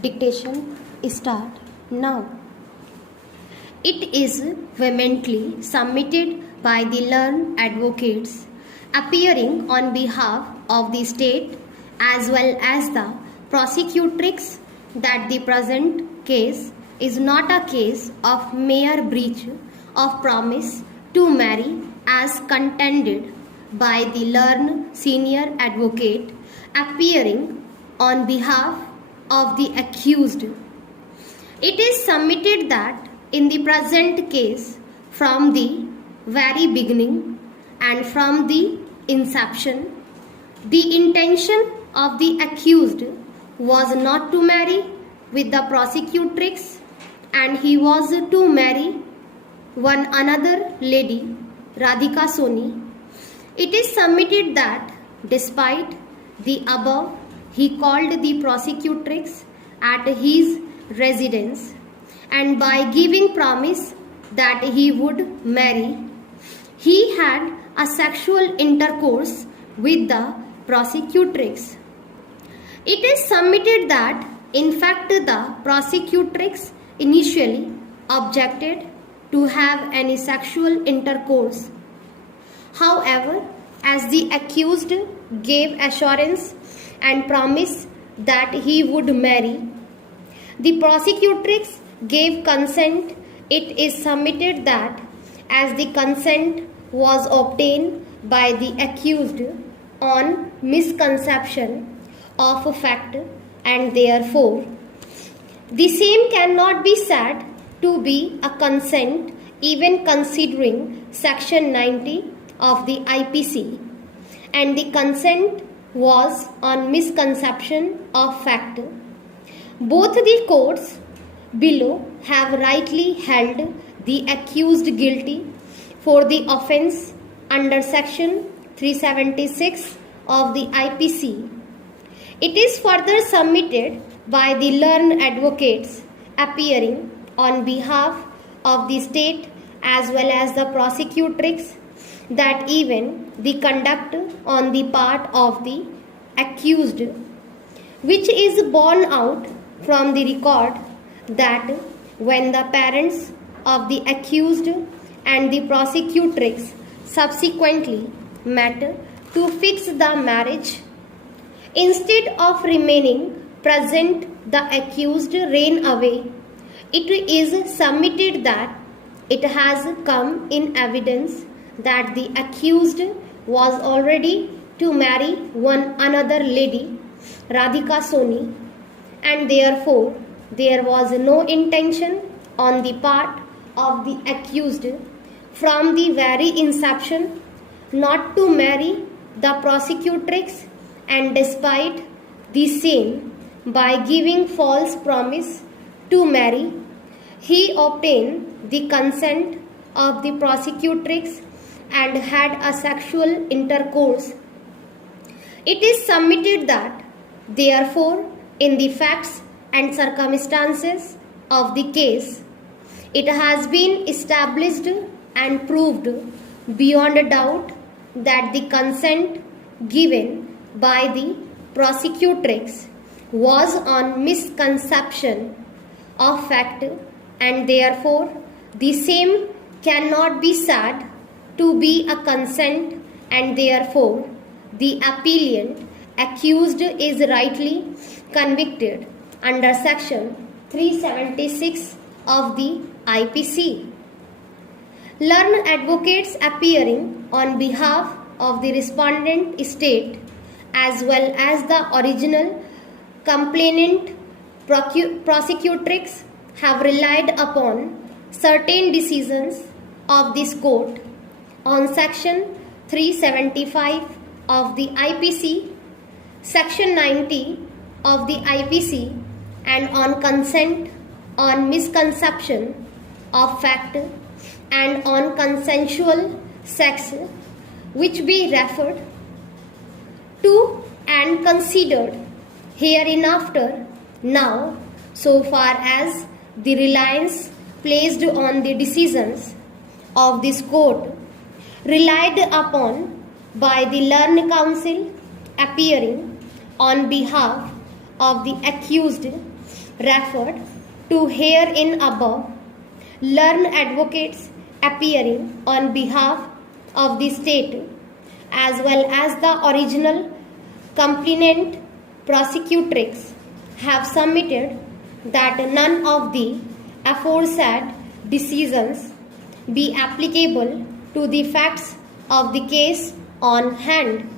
Dictation start now. It is vehemently submitted by the learned advocates appearing on behalf of the state as well as the prosecutrix that the present case is not a case of mere breach of promise to marry as contended by the learned senior advocate appearing on behalf of the accused. It is submitted that in the present case, from the very beginning and from the inception, the intention of the accused was not to marry with the prosecutrix, and he was to marry one another lady, Radhika Soni. It is submitted that despite the above, he called the prosecutrix at his residence, and by giving promise that he would marry, he had a sexual intercourse with the prosecutrix. It is submitted that in fact the prosecutrix initially objected to have any sexual intercourse. However, as the accused gave assurance and promise that he would marry, the prosecutrix gave consent. It is submitted that as the consent was obtained by the accused on misconception of a fact, and therefore the same cannot be said to be a consent even considering section 90 of the IPC, and the consent was on misconception of fact. Both the courts below have rightly held the accused guilty for the offence under section 376 of the IPC. It is further submitted by the learned advocates appearing on behalf of the state as well as the prosecutrix that even the conduct on the part of the accused, which is borne out from the record, that when the parents of the accused and the prosecutrix subsequently met to fix the marriage, instead of remaining present, the accused ran away. It is submitted that it has come in evidence that the accused was already to marry one another lady, Radhika Soni, and therefore there was no intention on the part of the accused from the very inception not to marry the prosecutrix, and despite the same, by giving false promise to marry, he obtained the consent of the prosecutrix and had a sexual intercourse. It is submitted that, therefore, in the facts and circumstances of the case, it has been established and proved beyond a doubt that the consent given by the prosecutrix was on misconception of fact, and therefore the same cannot be said to be a consent, and therefore the appellant accused is rightly convicted under section 376 of the IPC. Learned advocates appearing on behalf of the respondent state as well as the original complainant prosecutrix have relied upon certain decisions of this court on section 375 of the IPC, section 90 of the IPC, and on consent on misconception of fact and on consensual sex, which be referred to and considered hereinafter. Now, so far as the reliance placed on the decisions of this court relied upon by the learned counsel appearing on behalf of the accused referred to herein above, learned advocates appearing on behalf of the state as well as the original complainant prosecutrix have submitted that none of the aforesaid decisions be applicable to the facts of the case on hand.